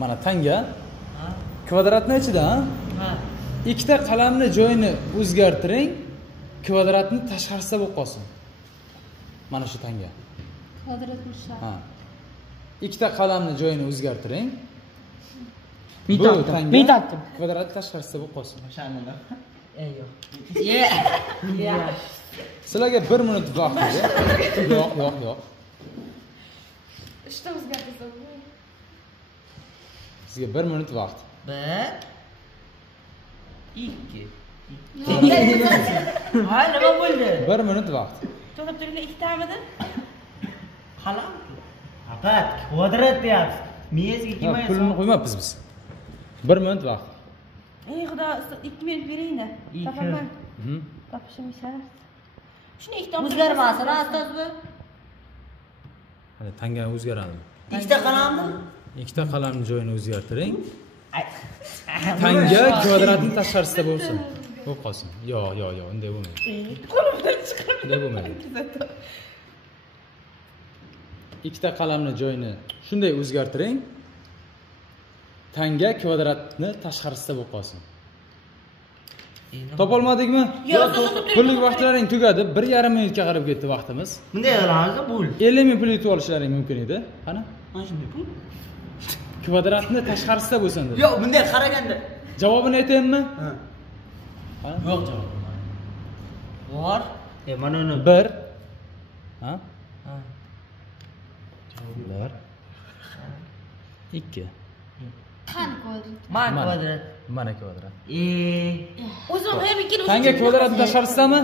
Mana tanga kvadratni ichida ikkita qalamni joyini o'zgartiring, kvadratni tashqarisida bo'lib qolsin. Mana shu tanga. Kvadratni shart. Ikkita qalamni joyini o'zgartiring. Men topdim. Kvadrat tashqarisida bo'lib qolsin. O'shanda. Yo'q. Sizlarga 1 minut vaqt bor. Yo'q. Ishni o'zgartirsa bo'ladi. Sizga 1 minut vaqt. 1 2 Ha, nima bo'ldi? 1 minut vaqt. To'g'ri turinglar, ikkitamidi? Qalam. Apat, kvadrat deyapsiz. Miyasiga kelmayapsiz. Pulni qo'ymayapmiz biz. 1 minut vaqt. Ey xudo, 2 minut bering-da. Topaman. Topishim sharaf. Shuni ikkita O'zgarmasin, astoz bu. Hadi tanga o'zgaradi. Ikkita qalammi? Ikkita qalamni joyini o'zgartiring. Tanga kvadratni tashqarisida bo'lsin. Bo'lib qolsin. Yo'q, unday bo'lmaydi. qo'limdan chiqarib. Unday bo'lmaydi. Ikkita qalamni joyini shunday o'zgartiring. Tanga kvadratni tashqarisida bo'lib qolsin. Topolmadikmi? Yo'q, pullik vaqtlaring tugadi. 1,5 minutga qarab ketdi vaqtimiz. Bunday qilamiz, bo'l. 50 ming pul yutib olishlaring mumkin edi. Qani? Mana shunday pul. Kvadratni tashqarisida bo'lsin dedi. Yo'q, bunday qaraganda. Javobini aytaymi? Ha. Yo'q javob. Bor. Mana uni 1 Ha? Ha. 1 2 Qani kvadrat. Mana kvadrat. Mana kvadrat. O'zim ham ikkini Tanga kvadratni tashqarisidami?